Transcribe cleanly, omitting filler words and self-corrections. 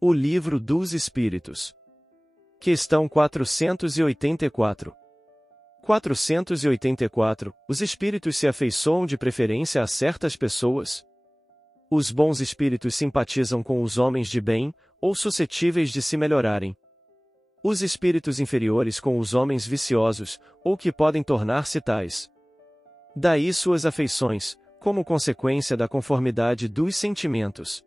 O Livro dos Espíritos. Questão 484. 484. Os espíritos se afeiçoam de preferência a certas pessoas? Os bons espíritos simpatizam com os homens de bem, ou suscetíveis de se melhorarem? Os espíritos inferiores com os homens viciosos, ou que podem tornar-se tais? Daí suas afeições, como consequência da conformidade dos sentimentos.